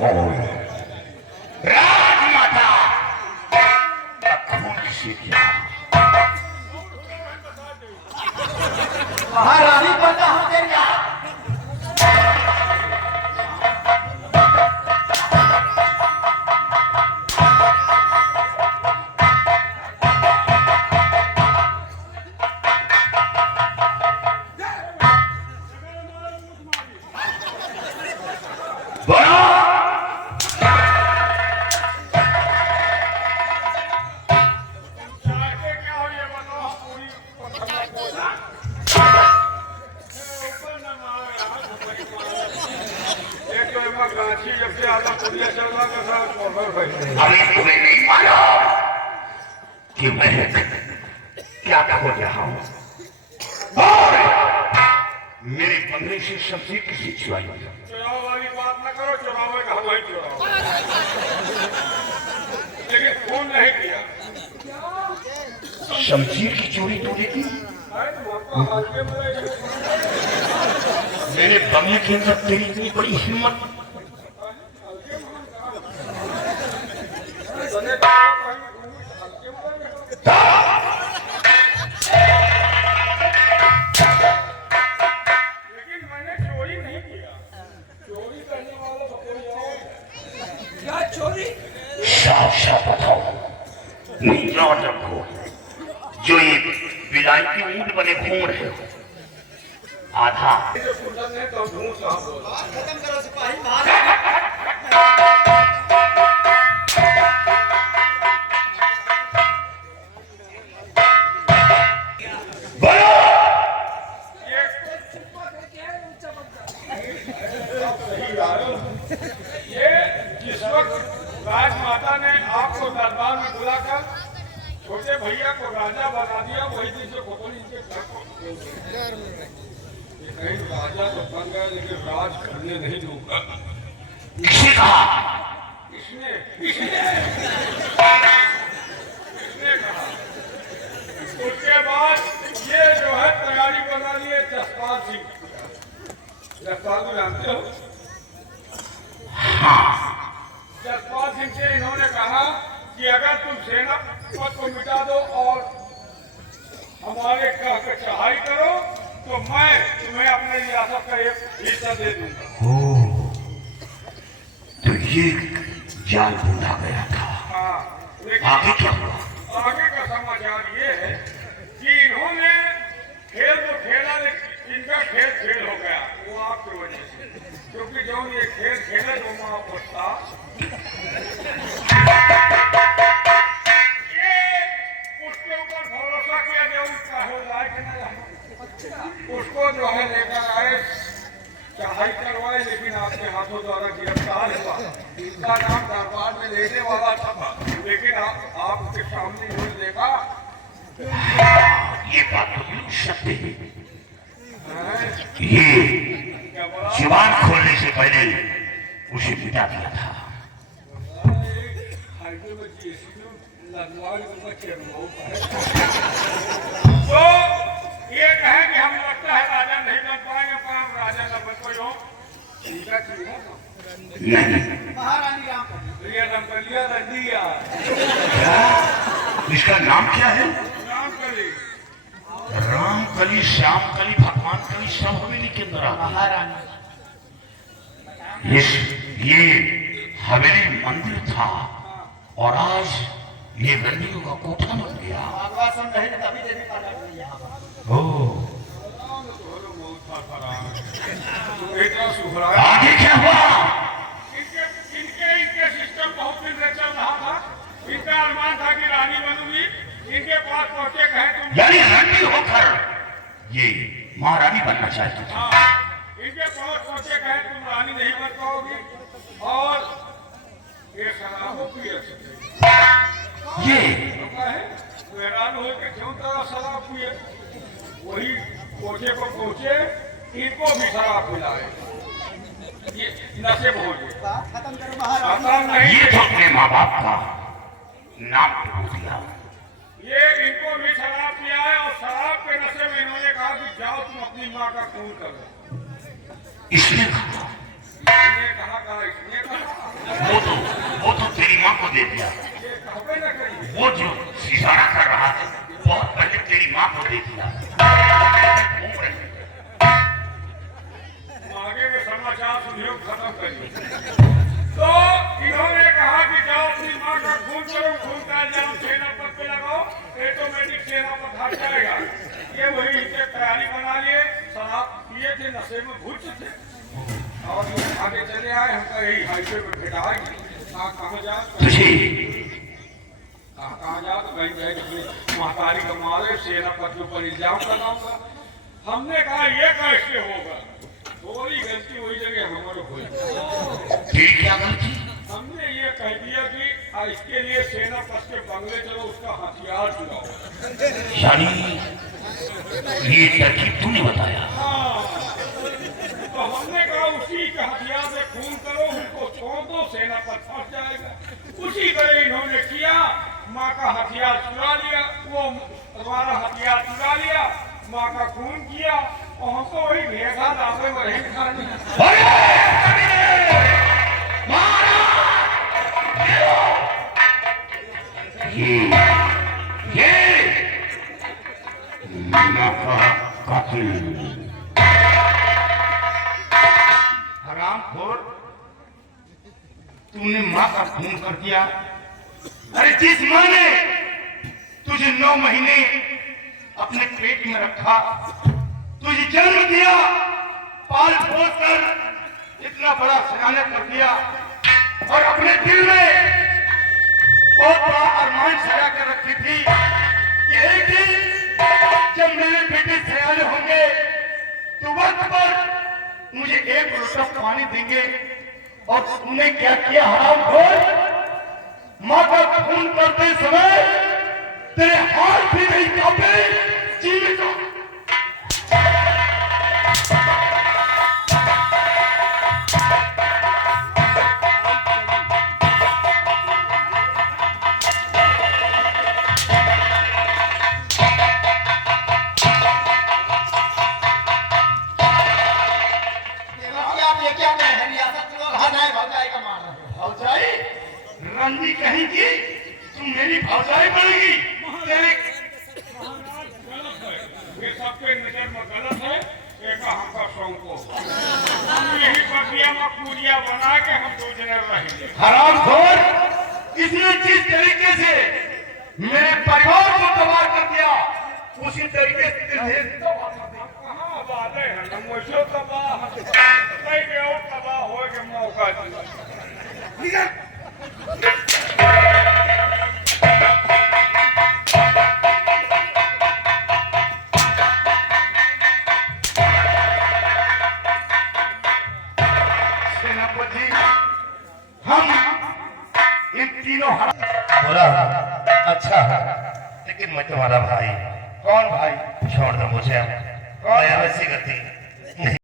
और राजमाता का खून किसे किया? महारानी बनना हम तेरी अभी तुम्हें नहीं मालूम कि मैं क्या खोज रहा हूं और मेरे बंगले से सब्जी किसी चुराई? चुनाव वाली बात न करो, चुनाव में कहा वही चुनाव, लेकिन फोन नहीं किया। शमशीर की चोरी तूने की? मेरे बंगले के अंदर तेरी इतनी बड़ी हिम्मत? लेकिन मैंने चोरी नहीं किया। चोरी करने वाला तो कोई और है। क्या चोरी? साफ साफ बताओ, नहीं याद रखो, जो ये विलायती ऊंट बने घूम रहे हो, आधा तो मुंह साफ हो। खत्म करो सिपाही। ये जिस वक्त राजमाता ने आपको दरबार में बुलाकर छोटे भैया को राजा बना दिया, वही दिन से खोपड़ी इनके घर को कहीं राजा तो बन गया, लेकिन राज करने नहीं दूंगा। किसी कहा? इसने कहा। उसके बाद ये जो है तैयारी बना लिए जसपाल सिंह। जसपाल को जानते हो? जसपाल सिंह से इन्होंने कहा कि अगर तुम सेना पद को मिटा दो और हमारे कह के चढ़ाई करो तो मैं तुम्हें अपने रियासत का एक हिस्सा दे दूंगा। तो ये जाल बूंदा गया था। हाँ, लेकिन आगे क्या हुआ? आगे का समाचार ये है कि इन्होंने खेल तो खेला, लेकिन इनका खेल फेल हो गया, वो आपकी वजह से। क्योंकि जो ये खेल खेले तो वहां पहुंचता, ये उसके ऊपर भरोसा किया जो उसका हो जाए कि नहीं, उसको जो है लेकर आए, चढ़ाई करवाए, लेकिन आपके हाथों द्वारा गिरफ्तार हुआ। इसका नाम दरबार में लेने वाला था, लेकिन आपके सामने उन्होंने देखा। ये बात तो बिल्कुल सत्य है। ये जुबान खोलने से पहले उसे मिटा दिया था। तो ये कहे कि हम लगता है राजा नहीं बन पाएंगे, पर हम राजा न बन पाए हो। नहीं, महारानी राम ये रंगलिया रंदिया इसका नाम क्या है? नाम कली। राम कली, श्याम कली, भगवान कली सब हवेली के अंदर आता है। महारानी ये हवेली मंदिर था और आज ये रंडियों का कोठा बन गया। आवासन नहीं तभी देवी पाला यहाँ। आगे क्या हुआ? इनके सिस्टम बहुत दिन से चल रहा था। इनका अनुमान था कि रानी बनूंगी, इनके पास पहुंचे कहे तुम। यानी रंडी होकर ये महारानी बनना चाहती थी। हाँ, इनके पास पहुंचे कहे तुम रानी नहीं बन पाओगी और ये शराबों की ये हैरान हो के क्यों तरह शराब पिए। वही कोठे को पहुंचे, इनको भी शराब पिलाए, ये नशे में हो गए। खत्म करो महारानी। खत्म नहीं, ये तो अपने माँ बाप का नाम टूट दिया। ये इनको भी शराब पिया है और शराब के नशे में इन्होंने कहा कि जाओ तुम अपनी माँ का खून करो। इसने कहा इसने कहा इसने कहा वो तो तेरी माँ को दे दिया। ये कहबे न करी। वो जो इशारा कर रहा था बहुत पहले तेरी माँ को दे दिया। आगे में समाचार सुनियो खत्म करिए। तो इन्होंने कहा कि जाओ अपनी माँ का खून करो, खून का इल्जाम सेना पद पे लगाओ, ऑटोमेटिक सेना पद हट जाएगा। ये वही इनके तैयारी बना लिए, शराब पिए थे, नशे में घुस थे और ये आगे चले आए। हमका यही हाईवे पे भेटा है कहाँ जा कहाँ जा तो कहीं जाए महतारी का मारे सेना पद के ऊपर इल्जाम लगाऊंगा। हमने कहा ये कैसे होगा, थोड़ी गलती वही जगह हमारे हुई। क्या गलती? हमने ये कह दिया कि इसके लिए सेना पद के बंगले चलो, उसका हथियार चुराओ। यानी ये तरकीब तूने बताया? हाँ, तो हमने कहा उसी के हथियार से खून करो, उनको छोड़ दो, सेना पद फंस जाएगा। उसी तरह इन्होंने किया, माँ का हथियार चुरा लिया, वो हमारा हथियार चुरा लिया, माँ का खून किया और हमको वही भेजा दावे में रहेंगे खाने। ये माँ का कातिल हरामखोर, तूने माँ का खून कर दिया। अरे जिस माँ ने तुझे 9 महीने अपने पेट में रखा, तुझे जन्म दिया, पाल पोस कर इतना बड़ा खजाना कर दिया और अपने दिल में बहुत बड़ा अरमान सजा कर रखी थी कि एक दिन जब मेरे बेटे सयाने होंगे तो वक्त पर मुझे 1 लोटा पानी देंगे। और तुमने क्या किया हरामखोर? माँ का खून करते समय तेरे हाथ भी नहीं कांपे, जीने को रंजी कहेगी तुम मेरी भौजाई बनेगी। तेरे गलत है, ये सबके नजर में गलत है। एक हमका शौक हो, यही प्रक्रिया में पूरिया बना के हम 2 जने रहेंगे। हरामखोर, इसने जिस तरीके से मेरे परिवार को तबाह कर दिया, उसी तरीके से तुझे तबाह कर दिया। कहाँ बातें हैं, हम वैसे तबाह नहीं के और तबाह हो के मौका दिया। सेनापति, हम इन तीनों बुरा अच्छा है, लेकिन मैं तुम्हारा भाई। कौन भाई? छोड़ दो मुझे, मैं वैसी गति नहीं